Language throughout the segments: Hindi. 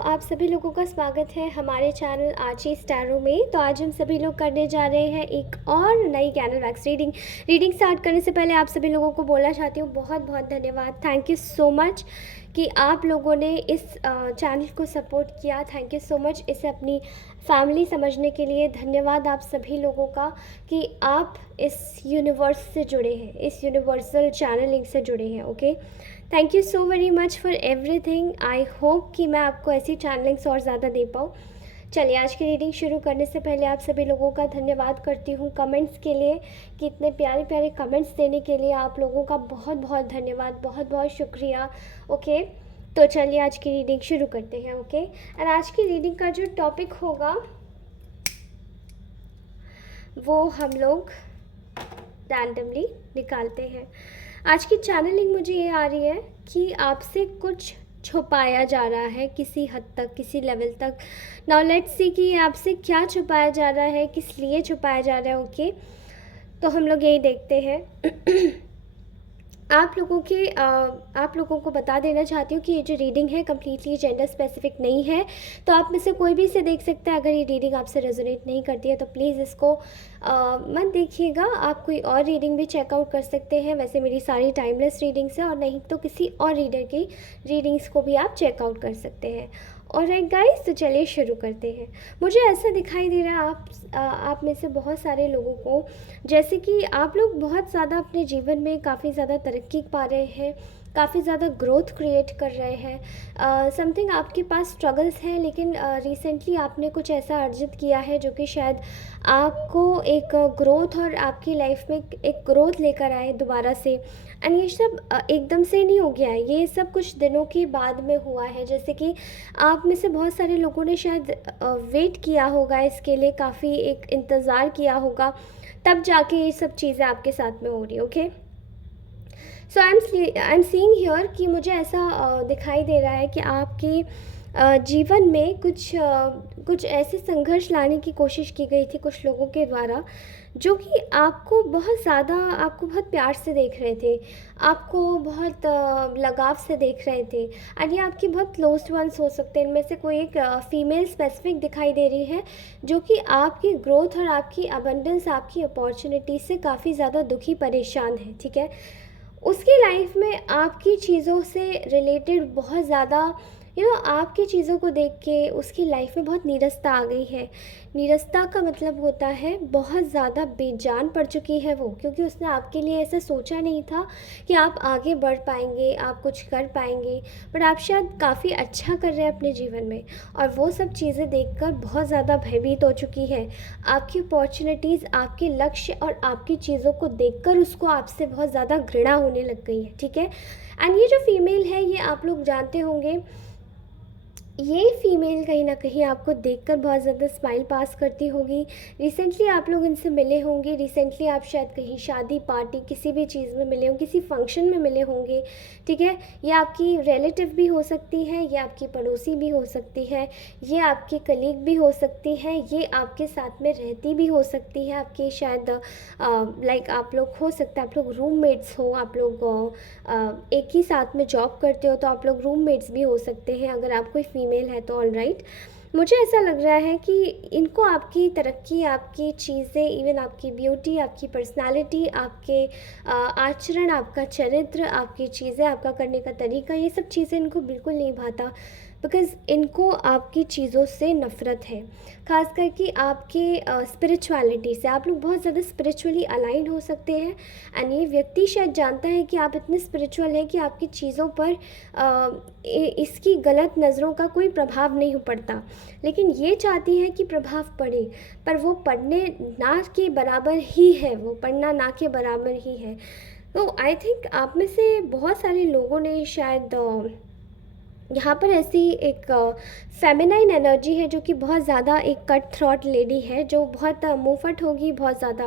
आप सभी लोगों का स्वागत है हमारे चैनल आची स्टैरो में। तो आज हम सभी लोग करने जा रहे हैं एक और नई कैनल वैक्स रीडिंग स्टार्ट करने से पहले आप सभी लोगों को बोलना चाहती हूँ बहुत बहुत धन्यवाद। थैंक यू सो मच कि आप लोगों ने इस चैनल को सपोर्ट किया। थैंक यू सो मच इसे अपनी फैमिली समझने के लिए। धन्यवाद आप सभी लोगों का कि आप इस यूनिवर्स से जुड़े हैं, इस यूनिवर्सल चैनलिंग से जुड़े हैं। Okay, thank you so very much for everything. I hope कि मैं आपको ऐसी चैनलिंग्स और ज़्यादा दे पाऊँ। चलिए, आज की रीडिंग शुरू करने से पहले आप सभी लोगों का धन्यवाद करती हूँ कमेंट्स के लिए, कि इतने प्यारे प्यारे कमेंट्स देने के लिए आप लोगों का बहुत बहुत धन्यवाद, बहुत बहुत शुक्रिया। ओके, तो चलिए आज की रीडिंग शुरू करते हैं। ओके, और आज की रीडिंग का जो टॉपिक होगा वो हम लोग रैंडमली निकालते हैं। आज की चैनलिंग मुझे ये आ रही है कि आपसे कुछ छुपाया जा रहा है किसी हद तक, किसी लेवल तक। नाउ लेट्स सी कि आपसे क्या छुपाया जा रहा है, किस लिए छुपाया जा रहा है। ओके, तो हम लोग यही देखते हैं। आप लोगों को बता देना चाहती हूँ कि ये जो रीडिंग है कम्प्लीटली जेंडर स्पेसिफिक नहीं है। तो आप में से कोई भी इसे देख सकता है। अगर ये रीडिंग आपसे रेजोनेट नहीं करती है तो प्लीज़ इसको मत देखिएगा। आप कोई और रीडिंग भी चेकआउट कर सकते हैं। वैसे मेरी सारी टाइमलेस रीडिंग्स है, और नहीं तो किसी और रीडर की रीडिंग्स को भी आप चेकआउट कर सकते हैं। ऑलराइट गाइस, तो चलिए शुरू करते हैं। मुझे ऐसा दिखाई दे रहा है आप में से बहुत सारे लोगों को, जैसे कि आप लोग बहुत ज़्यादा अपने जीवन में काफ़ी ज़्यादा तरक्की पा रहे हैं, काफ़ी ज़्यादा ग्रोथ क्रिएट कर रहे हैं। समथिंग आपके पास स्ट्रगल्स हैं, लेकिन रिसेंटली आपने कुछ ऐसा अर्जित किया है जो कि शायद आपको एक ग्रोथ और आपकी लाइफ में एक ग्रोथ लेकर आए दोबारा से। एंड ये सब एकदम से नहीं हो गया है, ये सब कुछ दिनों के बाद में हुआ है। जैसे कि आप में से बहुत सारे लोगों ने शायद वेट किया होगा इसके लिए, काफ़ी एक इंतज़ार किया होगा, तब जाके ये सब चीज़ें आपके साथ में हो रही है। Okay, so I am seeing here कि मुझे ऐसा दिखाई दे रहा है कि आपके जीवन में कुछ ऐसे संघर्ष लाने की कोशिश की गई थी कुछ लोगों के द्वारा, जो कि आपको बहुत प्यार से देख रहे थे, आपको बहुत लगाव से देख रहे थे। और ये आपकी बहुत क्लोज्ड वंस हो सकते हैं। इनमें से कोई एक फीमेल स्पेसिफिक दिखाई दे रही है जो कि आपकी ग्रोथ और आपकी अबंडेंस, आपकी अपॉर्चुनिटी से काफ़ी ज़्यादा दुखी परेशान है। ठीक है, उसकी लाइफ में आपकी चीज़ों से रिलेटेड बहुत ज़्यादा आपकी चीज़ों को देख के उसकी लाइफ में बहुत नीरसता आ गई है। नीरसता का मतलब होता है बहुत ज़्यादा बेजान पड़ चुकी है वो, क्योंकि उसने आपके लिए ऐसा सोचा नहीं था कि आप आगे बढ़ पाएंगे, आप कुछ कर पाएंगे। बट आप शायद काफ़ी अच्छा कर रहे हैं अपने जीवन में, और वो सब चीज़ें देखकर बहुत ज़्यादा भयभीत हो चुकी है। आपकी अपॉर्चुनिटीज़, आपके लक्ष्य और आपकी चीज़ों को देखकर उसको आपसे बहुत ज़्यादा घृणा होने लग गई है। ठीक है, एंड ये जो फीमेल है, ये आप लोग जानते होंगे, ये फीमेल कहीं ना कहीं आपको देखकर बहुत ज़्यादा स्माइल पास करती होगी। रिसेंटली आप लोग इनसे मिले होंगे, रिसेंटली आप शायद कहीं शादी पार्टी किसी भी चीज़ में मिले होंगे, किसी फंक्शन में मिले होंगे। ठीक है, ये आपकी रिलेटिव भी हो सकती है, ये आपकी पड़ोसी भी हो सकती है, ये आपके कलीग भी हो सकती है, ये आपके साथ में रहती भी हो सकती है। आपके शायद लाइक आप लोग हो सकता है आप लोग रूममेट्स हो, आप लोग एक ही साथ में जॉब करते हो, तो आप लोग रूममेट्स भी हो सकते हैं अगर आप कोई फीमेल है तो। ऑल राइट, मुझे ऐसा लग रहा है कि इनको आपकी तरक्की, आपकी चीज़ें, इवन आपकी ब्यूटी, आपकी पर्सनालिटी, आपके आचरण, आपका चरित्र, आपकी चीज़ें, आपका करने का तरीका, ये सब चीज़ें इनको बिल्कुल नहीं भाता। बिकॉज़ इनको आपकी चीज़ों से नफ़रत है, ख़ास करके आपके स्पिरिचुअलिटी से। आप लोग बहुत ज़्यादा स्पिरिचुअली अलाइंड हो सकते हैं, एंड ये व्यक्ति शायद जानता है कि आप इतने स्पिरिचुअल हैं कि आपकी चीज़ों पर इसकी गलत नज़रों का कोई प्रभाव नहीं पड़ता। लेकिन ये चाहती है कि प्रभाव पड़े, पर वो पढ़ने ना के बराबर ही है, वो पढ़ना ना के बराबर ही है। तो आई थिंक आप में से बहुत सारे लोगों ने शायद यहाँ पर ऐसी एक फेमिनाइन एनर्जी है जो कि बहुत ज़्यादा एक कट थ्रॉट लेडी है, जो बहुत मुंहफट होगी, बहुत ज़्यादा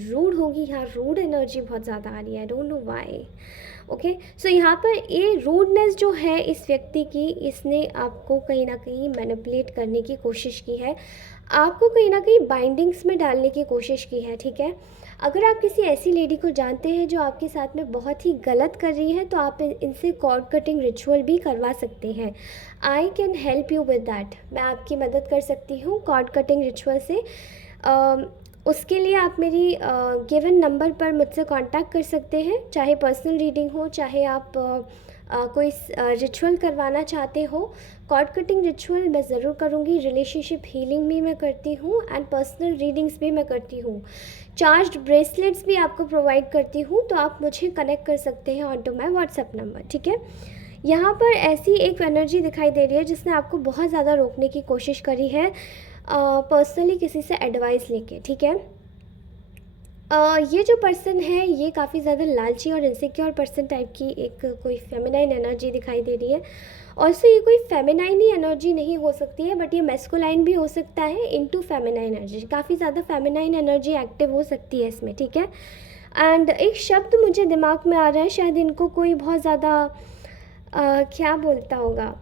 रूड होगी। यहाँ रूड एनर्जी बहुत ज़्यादा आ रही है, I don't know why. Okay, so यहाँ पर ये रूडनेस जो है इस व्यक्ति की, इसने आपको कहीं ना कहीं मैनिपुलेट करने की कोशिश की है, आपको कहीं ना कहीं बाइंडिंग्स में डालने की कोशिश की है, ठीक है। अगर आप किसी ऐसी लेडी को जानते हैं जो आपके साथ में बहुत ही गलत कर रही है, तो आप इनसे कॉर्ड कटिंग रिचुअल भी करवा सकते हैं। I can help you with that, मैं आपकी मदद कर सकती हूँ कॉर्ड कटिंग रिचुअल से। उसके लिए आप मेरी गिवन नंबर पर मुझसे कांटेक्ट कर सकते हैं, चाहे पर्सनल रीडिंग हो, चाहे आप कोई रिचुअल करवाना चाहते हो। कॉर्ड कटिंग रिचुअल मैं ज़रूर करूँगी, रिलेशनशिप हीलिंग भी मैं करती हूँ एंड पर्सनल रीडिंग्स भी मैं करती हूँ, चार्ज्ड ब्रेसलेट्स भी आपको प्रोवाइड करती हूँ। तो आप मुझे कनेक्ट कर सकते हैं on to my WhatsApp number, ठीक है। यहाँ पर ऐसी एक एनर्जी दिखाई दे रही है जिसने आपको बहुत ज़्यादा रोकने की कोशिश करी है, पर्सनली किसी से एडवाइस लेके, ठीक है। ये जो पर्सन है ये काफ़ी ज़्यादा लालची और इनसिक्योर पर्सन टाइप की एक कोई फेमिनाइन एनर्जी दिखाई दे रही है। ऑल्सो ये कोई फेमिनाइन ही एनर्जी नहीं हो सकती है, बट ये मैस्कुलाइन भी हो सकता है इनटू फेमिनाइन एनर्जी, काफ़ी ज़्यादा फेमिनाइन एनर्जी एक्टिव हो सकती है इसमें, ठीक है। एंड एक शब्द मुझे दिमाग में आ रहा है, शायद इनको कोई बहुत ज़्यादा क्या बोलता होगा,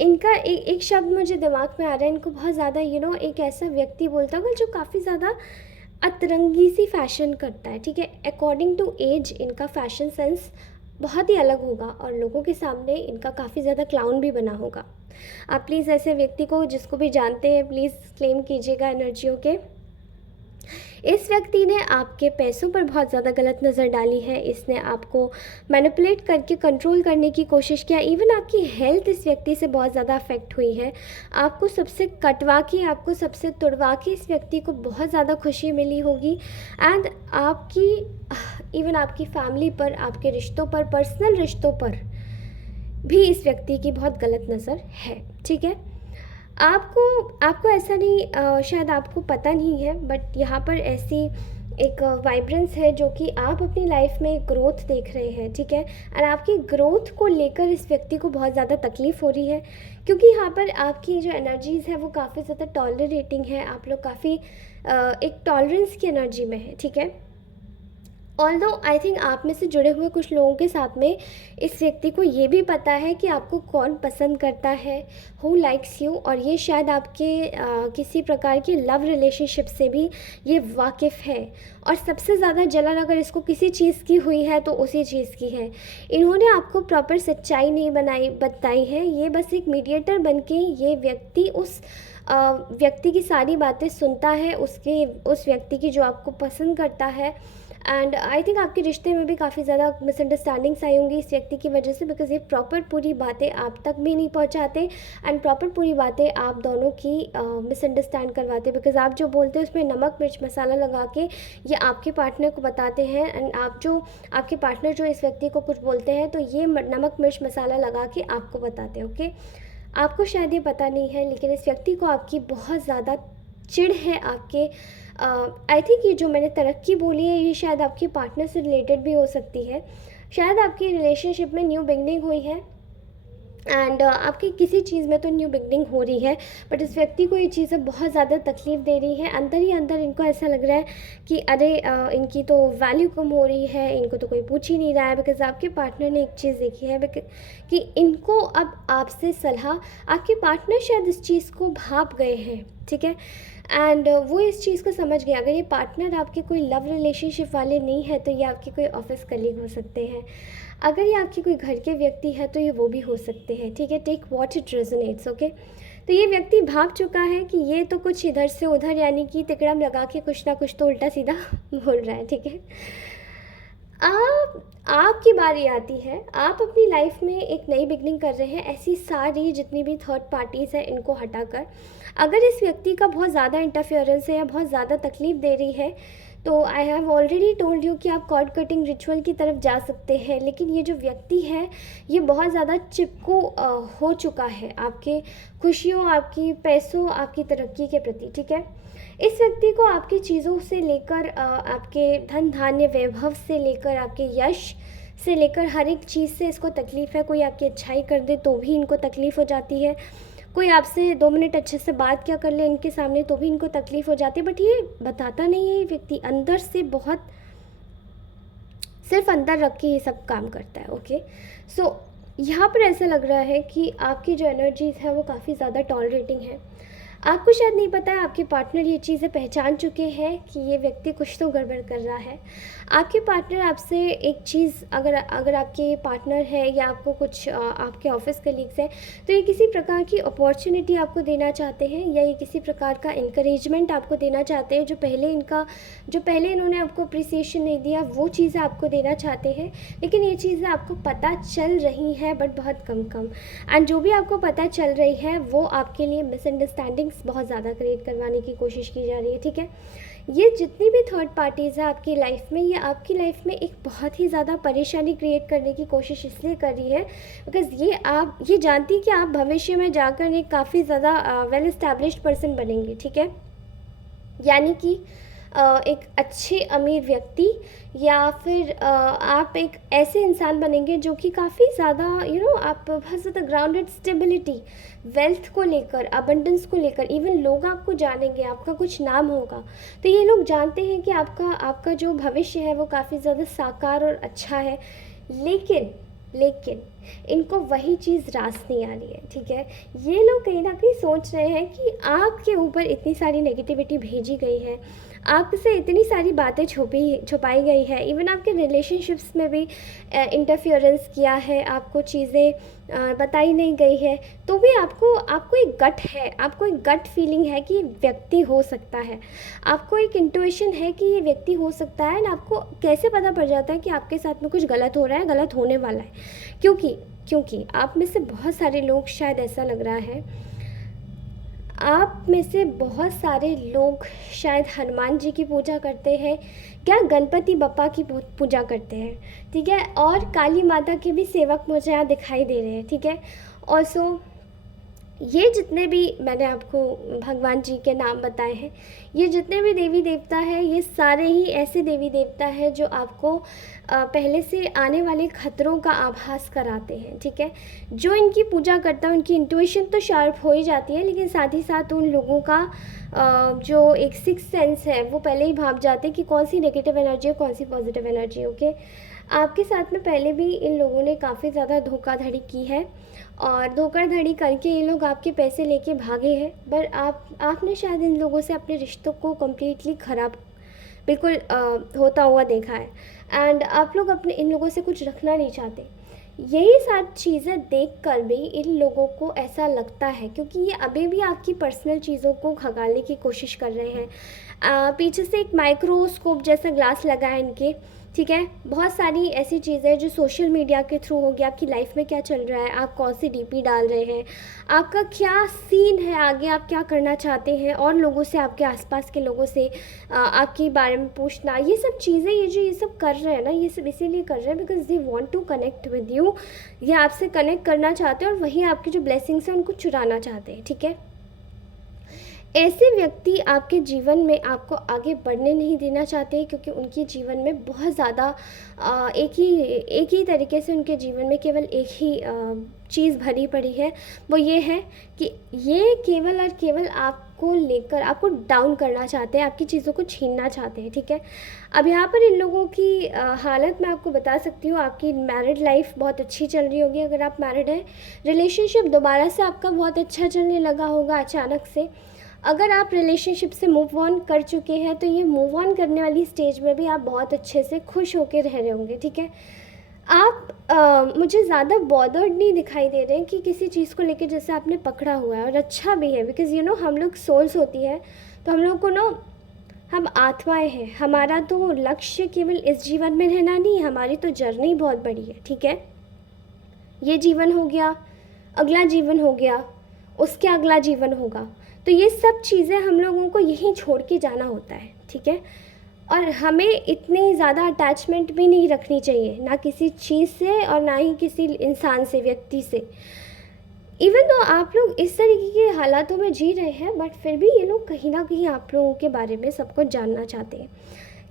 इनका एक शब्द मुझे दिमाग में आ रहा है, इनको बहुत ज़्यादा एक ऐसा व्यक्ति बोलता होगा जो काफ़ी ज़्यादा अतरंगी सी फैशन करता है, ठीक है। अकॉर्डिंग टू एज इनका फैशन सेंस बहुत ही अलग होगा और लोगों के सामने इनका काफ़ी ज़्यादा क्लाउन भी बना होगा। आप प्लीज़ ऐसे व्यक्ति को, जिसको भी जानते हैं, प्लीज़ क्लेम कीजिएगा एनर्जियों के। इस व्यक्ति ने आपके पैसों पर बहुत ज़्यादा गलत नज़र डाली है, इसने आपको मैनिपुलेट करके कंट्रोल करने की कोशिश किया। इवन आपकी हेल्थ इस व्यक्ति से बहुत ज़्यादा अफेक्ट हुई है, आपको सबसे कटवा के, आपको सबसे तुड़वा के इस व्यक्ति को बहुत ज़्यादा खुशी मिली होगी। एंड आपकी इवन आपकी फैमिली पर, आपके रिश्तों पर, पर्सनल रिश्तों पर भी इस व्यक्ति की बहुत गलत नज़र है, ठीक है। आपको ऐसा नहीं, शायद आपको पता नहीं है, बट यहाँ पर ऐसी एक वाइब्रेंस है जो कि आप अपनी लाइफ में ग्रोथ देख रहे हैं, ठीक है। और आपकी ग्रोथ को लेकर इस व्यक्ति को बहुत ज़्यादा तकलीफ़ हो रही है, क्योंकि यहाँ पर आपकी जो एनर्जीज़ है वो काफ़ी ज़्यादा टॉलरेटिंग है, आप लोग काफ़ी एक टॉलरेंस की एनर्जी में है, ठीक है। ऑल्दो आई थिंक आप में से जुड़े हुए कुछ लोगों के साथ में इस व्यक्ति को ये भी पता है कि आपको कौन पसंद करता है, हु लाइक्स यू, और ये शायद आपके किसी प्रकार के लव रिलेशनशिप से भी ये वाकिफ़ है। और सबसे ज़्यादा जलन अगर इसको किसी चीज़ की हुई है तो उसी चीज़ की है। इन्होंने आपको प्रॉपर सच्चाई नहीं बताई है, ये बस एक मीडिएटर बन के ये व्यक्ति उस व्यक्ति की सारी बातें सुनता है, उस व्यक्ति की जो आपको पसंद करता है। एंड आई थिंक आपके रिश्ते में भी काफ़ी ज़्यादा मिसअंडरस्टैंडिंग्स आई होंगी इस व्यक्ति की वजह से, बिकॉज ये प्रॉपर पूरी बातें आप तक भी नहीं पहुंचाते एंड प्रॉपर पूरी बातें आप दोनों की मिसअंडरस्टैंड करवाते, बिकॉज आप जो बोलते हैं उसमें नमक मिर्च मसाला लगा के ये आपके पार्टनर को बताते हैं। एंड आपके पार्टनर जो इस व्यक्ति को कुछ बोलते हैं तो ये नमक मिर्च मसाला लगा के आपको बताते हैं, ओके। आपको शायद ये पता नहीं है, लेकिन इस व्यक्ति को आपकी बहुत ज़्यादा चिढ़ है आपके। आई थिंक ये जो मैंने तरक्की बोली है ये शायद आपके पार्टनर से रिलेटेड भी हो सकती है, शायद आपकी रिलेशनशिप में न्यू बिगनिंग हुई है एंड आपकी किसी चीज़ में तो न्यू बिगनिंग हो रही है, बट इस व्यक्ति को ये चीज़ें बहुत ज़्यादा तकलीफ़ दे रही है। अंदर ही अंदर इनको ऐसा लग रहा है कि अरे इनकी तो वैल्यू कम हो रही है, इनको तो कोई पूछ ही नहीं रहा है, बिकॉज आपके पार्टनर ने एक चीज़ देखी है कि इनको अब आपसे सलाह, आपके पार्टनर शायद इस चीज़ को भाप गए हैं, ठीक है। एंड वो इस चीज़ को समझ गया, अगर ये पार्टनर आपके कोई लव रिलेशनशिप वाले नहीं है तो ये आपके कोई ऑफिस कलीग हो सकते हैं, अगर ये आपके कोई घर के व्यक्ति है तो ये वो भी हो सकते हैं, ठीक है। Take what it resonates, okay. तो ये व्यक्ति भाग चुका है कि ये तो कुछ इधर से उधर, यानी कि तिकड़म लगा के कुछ ना कुछ तो उल्टा सीधा बोल रहा है, ठीक है। आपकी बारी आती है, आप अपनी लाइफ में एक नई बिगनिंग कर रहे हैं। ऐसी सारी जितनी भी थर्ड पार्टीज़ हैं इनको हटाकर, अगर इस व्यक्ति का बहुत ज़्यादा इंटरफेरेंस है या बहुत ज़्यादा तकलीफ़ दे रही है तो I have already told you कि आप कॉर्ड कटिंग रिचुअल की तरफ जा सकते हैं। लेकिन ये जो व्यक्ति है ये बहुत ज़्यादा चिपकू हो चुका है आपके खुशियों, आपकी पैसों, आपकी तरक्की के प्रति, ठीक है। इस व्यक्ति को आपकी चीज़ों से लेकर, आपके धन धान्य वैभव से लेकर, आपके यश से लेकर हर एक चीज़ से इसको तकलीफ़ है। कोई आपकी अच्छाई कर दे तो भी इनको तकलीफ़ हो जाती है, कोई आपसे 2 मिनट अच्छे से बात क्या कर ले इनके सामने तो भी इनको तकलीफ़ हो जाती है, बट ये बताता नहीं है। ये व्यक्ति अंदर से बहुत सिर्फ अंदर रख के ये सब काम करता है। ओके, सो यहाँ पर ऐसा लग रहा है कि आपकी जो एनर्जीज़ है वो काफ़ी ज़्यादा टॉलरेटिंग है। आपको शायद नहीं पता है, आपके पार्टनर ये चीज़ें पहचान चुके हैं कि ये व्यक्ति कुछ तो गड़बड़ कर रहा है। आपके पार्टनर आपसे एक चीज़, अगर आपके पार्टनर है या आपको कुछ आपके ऑफिस कलीग्स हैं, तो ये किसी प्रकार की अपॉर्चुनिटी आपको देना चाहते हैं या ये किसी प्रकार का इंकरेजमेंट आपको देना चाहते हैं। जो पहले इन्होंने आपको अप्रिसिएशन नहीं दिया वो चीज़ें आपको देना चाहते हैं, लेकिन ये चीज़ें आपको पता चल रही हैं बट बहुत कम। एंड जो भी आपको पता चल रही है वो आपके लिए मिसअंडरस्टैंडिंग्स बहुत ज़्यादा क्रिएट करवाने की कोशिश की जा रही है। ठीक है, ये जितनी भी थर्ड पार्टीज़ है आपकी लाइफ में, ये आपकी लाइफ में एक बहुत ही ज़्यादा परेशानी क्रिएट करने की कोशिश इसलिए कर रही है बिकॉज़ ये जानती है कि आप भविष्य में जाकर एक काफ़ी ज़्यादा वेल इस्टेब्लिश्ड पर्सन बनेंगे। ठीक है, यानी कि एक अच्छे अमीर व्यक्ति या फिर आप एक ऐसे इंसान बनेंगे जो कि काफ़ी ज़्यादा आप बहुत ज़्यादा ग्राउंडेड, स्टेबिलिटी, वेल्थ को लेकर, अबंडेंस को लेकर, इवन लोग आपको जानेंगे, आपका कुछ नाम होगा। तो ये लोग जानते हैं कि आपका जो भविष्य है वो काफ़ी ज़्यादा साकार और अच्छा है, लेकिन इनको वही चीज़ रास नहीं आ रही है। ठीक है, ये लोग कहीं ना कहीं सोच रहे हैं कि आपके ऊपर इतनी सारी नेगेटिविटी भेजी गई है, आपसे इतनी सारी बातें छुपाई गई है, इवन आपके रिलेशनशिप्स में भी इंटरफियरेंस किया है, आपको चीज़ें बताई नहीं गई है, तो भी आपको एक गट फीलिंग है कि ये व्यक्ति हो सकता है, आपको एक इंट्यूशन है कि ये व्यक्ति हो सकता है। एंड आपको कैसे पता पड़ जाता है कि आपके साथ में कुछ गलत हो रहा है, गलत होने वाला है? क्योंकि आप में से बहुत सारे लोग, शायद ऐसा लग रहा है, आप में से बहुत सारे लोग शायद हनुमान जी की पूजा करते हैं, क्या गणपति बप्पा की पूजा करते हैं। ठीक है, और काली माता के भी सेवक मुझे यहाँ दिखाई दे रहे हैं। ठीक है, ऑल्सो ये जितने भी मैंने आपको भगवान जी के नाम बताए हैं, ये जितने भी देवी देवता हैं, ये सारे ही ऐसे देवी देवता हैं जो आपको पहले से आने वाले खतरों का आभास कराते हैं। ठीक है, जो इनकी पूजा करता है उनकी इंट्यूशन तो शार्प हो ही जाती है, लेकिन साथ ही साथ उन लोगों का जो एक सिक्स सेंस है वो पहले ही भाप जाते हैं कि कौन सी नेगेटिव एनर्जी है, कौन सी पॉजिटिव एनर्जी। ओके, आपके साथ में पहले भी इन लोगों ने काफ़ी ज़्यादा धोखाधड़ी की है और धोखाधड़ी करके ये लोग आपके पैसे लेके भागे हैं, पर आपने शायद इन लोगों से अपने रिश्तों को कम्प्लीटली ख़राब बिल्कुल होता हुआ देखा है। एंड आप लोग इन लोगों से कुछ रखना नहीं चाहते। यही सारी चीज़ें देखकर भी इन लोगों को ऐसा लगता है, क्योंकि ये अभी भी आपकी पर्सनल चीज़ों को खंगालने की कोशिश कर रहे हैं। पीछे से एक माइक्रोस्कोप जैसा ग्लास लगा है इनके। ठीक है, बहुत सारी ऐसी चीज़ें जो सोशल मीडिया के थ्रू होगी, आपकी लाइफ में क्या चल रहा है, आप कौन सी डीपी डाल रहे हैं, आपका क्या सीन है आगे, आप क्या करना चाहते हैं, और लोगों से, आपके आसपास के लोगों से आपके बारे में पूछना, ये सब चीज़ें, ये सब कर रहे हैं ना, ये सब इसीलिए कर रहे हैं because they want to connect with you. ये आपसे कनेक्ट करना चाहते हैं और वही आपकी जो ब्लेसिंग्स हैं उनको चुराना चाहते हैं। ठीक है, ऐसे व्यक्ति आपके जीवन में आपको आगे बढ़ने नहीं देना चाहते, क्योंकि उनके जीवन में बहुत ज़्यादा एक ही तरीके से उनके जीवन में केवल एक ही चीज़ भरी पड़ी है। वो ये है कि ये केवल और केवल आपको लेकर आपको डाउन करना चाहते हैं, आपकी चीज़ों को छीनना चाहते हैं। ठीक है, अब यहाँ पर इन लोगों की हालत मैं आपको बता सकती हूँ। आपकी मैरिड लाइफ बहुत अच्छी चल रही होगी अगर आप मैरिड हैं। रिलेशनशिप दोबारा से आपका बहुत अच्छा चलने लगा होगा अचानक से। अगर आप रिलेशनशिप से मूव ऑन कर चुके हैं तो ये मूव ऑन करने वाली स्टेज में भी आप बहुत अच्छे से खुश होकर रह रहे होंगे। ठीक है, आप मुझे ज़्यादा बॉदर्ड नहीं दिखाई दे रहे हैं कि किसी चीज़ को लेकर जैसे आपने पकड़ा हुआ है, और अच्छा भी है बिकॉज़ हम लोग सोल्स होती है, तो हम लोग को हम आत्माएं हैं। हमारा तो लक्ष्य केवल इस जीवन में रहना नहीं, हमारी तो जर्नी बहुत बड़ी है। ठीक है, ये जीवन हो गया, अगला जीवन हो गया, उसके अगला जीवन होगा, तो ये सब चीज़ें हम लोगों को यहीं छोड़ के जाना होता है। ठीक है, और हमें इतनी ज़्यादा अटैचमेंट भी नहीं रखनी चाहिए, ना किसी चीज़ से और ना ही किसी इंसान से, व्यक्ति से। इवन तो आप लोग इस तरीके के हालातों में जी रहे हैं, बट फिर भी ये लोग कहीं ना कहीं आप लोगों के बारे में सब कुछ जानना चाहते हैं।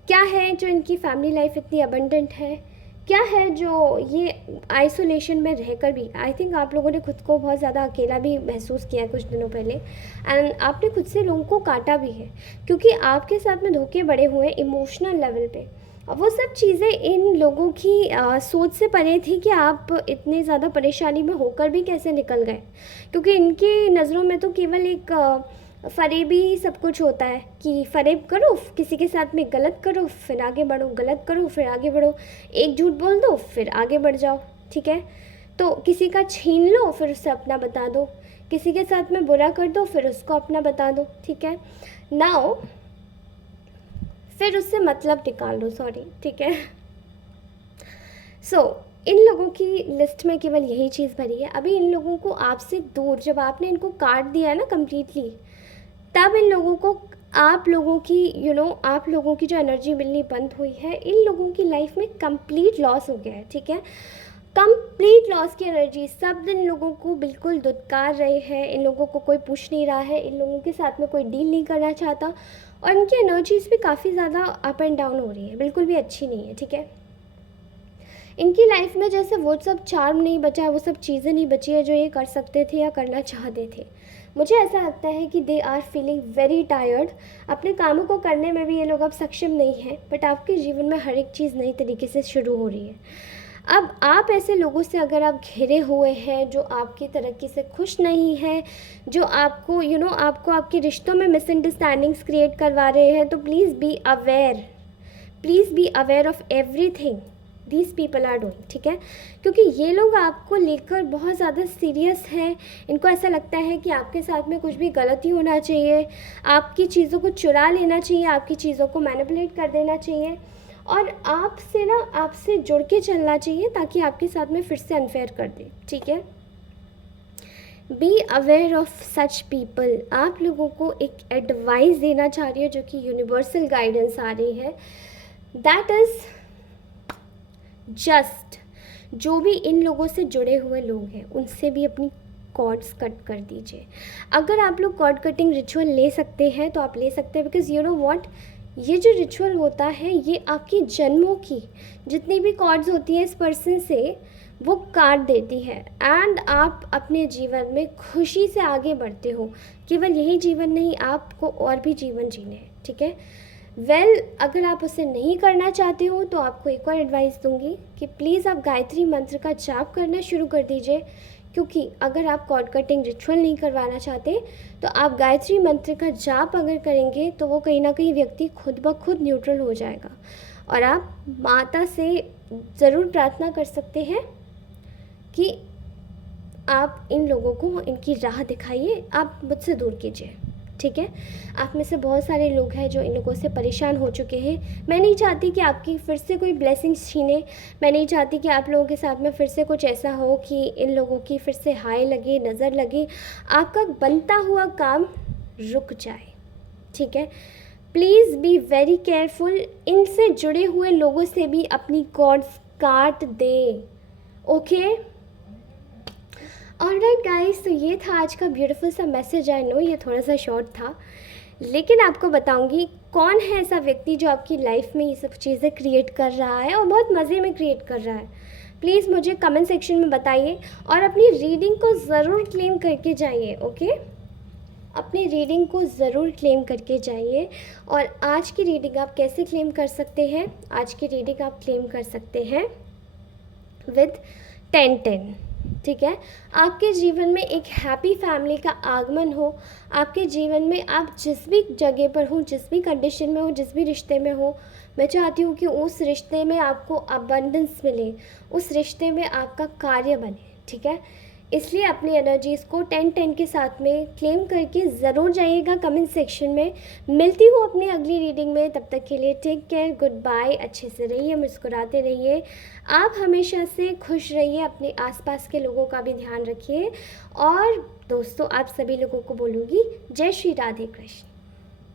क्या है जो इनकी फैमिली लाइफ इतनी अबंडेंट है, क्या है जो ये आइसोलेशन में रहकर भी, आई थिंक आप लोगों ने खुद को बहुत ज़्यादा अकेला भी महसूस किया कुछ दिनों पहले, एंड आपने खुद से लोगों को काटा भी है, क्योंकि आपके साथ में धोखे बड़े हुए हैं इमोशनल लेवल पे। वो सब चीज़ें इन लोगों की सोच से परे थी कि आप इतने ज़्यादा परेशानी में होकर भी कैसे निकल गए, क्योंकि इनकी नज़रों में तो केवल एक फ़रेबी सब कुछ होता है कि फ़रेब करो, किसी के साथ में गलत करो, फिर आगे बढ़ो, गलत करो, फिर आगे बढ़ो, एक झूठ बोल दो, फिर आगे बढ़ जाओ, ठीक है। तो किसी का छीन लो, फिर उससे अपना बता दो, किसी के साथ में बुरा कर दो, फिर उसको अपना बता दो, ठीक है। नाउ फिर उससे मतलब निकाल लो, सॉरी, ठीक है। इन लोगों की लिस्ट में केवल यही चीज़ भरी है। अभी इन लोगों को आपसे दूर, जब आपने इनको काट दिया है ना कम्प्लीटली, तब इन लोगों को आप लोगों की आप लोगों की जो एनर्जी मिलनी बंद हुई है, इन लोगों की लाइफ में कंप्लीट लॉस हो गया है, ठीक है। कंप्लीट लॉस की एनर्जी, सब इन लोगों को बिल्कुल दुत्कार रहे हैं, इन लोगों को कोई पूछ नहीं रहा है, इन लोगों के साथ में कोई डील नहीं करना चाहता, और इनकी एनर्जीज भी काफ़ी ज़्यादा अप एंड डाउन हो रही है, बिल्कुल भी अच्छी नहीं है, ठीक है। इनकी लाइफ में जैसे वो सब चार्म नहीं बचा है, वो सब चीज़ें नहीं बची है जो ये कर सकते थे या करना चाहते थे। मुझे ऐसा लगता है कि they are feeling very tired. अपने कामों को करने में भी ये लोग अब सक्षम नहीं हैं, बट आपके जीवन में हर एक चीज़ नई तरीके से शुरू हो रही है। अब आप ऐसे लोगों से अगर आप घिरे हुए हैं जो आपकी तरक्की से खुश नहीं है, जो आपको आपको आपके रिश्तों में मिसअंडरस्टैंडिंग्स क्रिएट करवा रहे हैं, तो please be aware of everything these people are doing, ठीक है। क्योंकि ये लोग आपको लेकर बहुत ज़्यादा सीरियस हैं। इनको ऐसा लगता है कि आपके साथ में कुछ भी गलती होना चाहिए, आपकी चीज़ों को चुरा लेना चाहिए, आपकी चीज़ों को मैनिपुलेट कर देना चाहिए, और आपसे जुड़ के चलना चाहिए ताकि आपके साथ में फिर से अनफेयर कर दे, ठीक है। B aware of such people. आप लोगों को एक एडवाइस देना चाह रही है जो कि यूनिवर्सल गाइडेंस आ रही है, दैट इज़ जस्ट जो भी इन लोगों से जुड़े हुए लोग हैं उनसे भी अपनी कॉर्ड्स कट कर दीजिए। अगर आप लोग कॉर्ड कटिंग रिचुअल ले सकते हैं तो आप ले सकते हैं, बिकॉज यू नो व्हाट, ये जो रिचुअल होता है ये आपकी जन्मों की जितनी भी कॉर्ड्स होती हैं इस पर्सन से वो काट देती है, एंड आप अपने जीवन में खुशी से आगे बढ़ते हो। केवल यही जीवन नहीं, आपको और भी जीवन जीने हैं, ठीक है। अगर आप उसे नहीं करना चाहते हो तो आपको एक और एडवाइस दूंगी कि प्लीज़ आप गायत्री मंत्र का जाप करना शुरू कर दीजिए, क्योंकि अगर आप कॉर्ड कटिंग रिचुअल नहीं करवाना चाहते तो आप गायत्री मंत्र का जाप अगर करेंगे तो वो कहीं ना कहीं व्यक्ति खुद ब खुद न्यूट्रल हो जाएगा। और आप माता से ज़रूर प्रार्थना कर सकते हैं कि आप इन लोगों को इनकी राह दिखाइए, आप मुझसे दूर कीजिए, ठीक है। आप में से बहुत सारे लोग हैं जो इन लोगों से परेशान हो चुके हैं। मैं नहीं चाहती कि आपकी फिर से कोई ब्लेसिंग्स छीने, मैं नहीं चाहती कि आप लोगों के साथ में फिर से कुछ ऐसा हो कि इन लोगों की फिर से हाय लगे, नज़र लगे, आपका बनता हुआ काम रुक जाए, ठीक है। Please be very careful. इनसे जुड़े हुए लोगों से भी अपनी कॉर्ड्स काट दे, ओके। ऑलराइट गाइस, तो ये था आज का ब्यूटीफुल सा मैसेज। आई नो ये थोड़ा सा शॉर्ट था, लेकिन आपको बताऊंगी कौन है ऐसा व्यक्ति जो आपकी लाइफ में ये सब चीज़ें क्रिएट कर रहा है और बहुत मज़े में क्रिएट कर रहा है। प्लीज़ मुझे कमेंट सेक्शन में बताइए, और अपनी रीडिंग को ज़रूर क्लेम करके जाइए, ओके। अपनी रीडिंग को ज़रूर क्लेम करके जाइए। और आज की रीडिंग आप कैसे क्लेम कर सकते हैं? आज की रीडिंग आप क्लेम कर सकते हैं विद 10-10, ठीक है। आपके जीवन में एक हैप्पी फैमिली का आगमन हो, आपके जीवन में आप जिस भी जगह पर हो, जिस भी कंडीशन में हो, जिस भी रिश्ते में हो, मैं चाहती हूँ कि उस रिश्ते में आपको अबंडेंस मिले, उस रिश्ते में आपका कार्य बने, ठीक है। इसलिए अपनी एनर्जीज़ को 10-10 के साथ में क्लेम करके ज़रूर जाइएगा कमेंट सेक्शन में। मिलती हूँ अपनी अगली रीडिंग में, तब तक के लिए टेक केयर, गुड बाय, अच्छे से रहिए, मुस्कुराते रहिए, आप हमेशा से खुश रहिए, अपने आसपास के लोगों का भी ध्यान रखिए। और दोस्तों, आप सभी लोगों को बोलूँगी जय श्री राधे कृष्ण।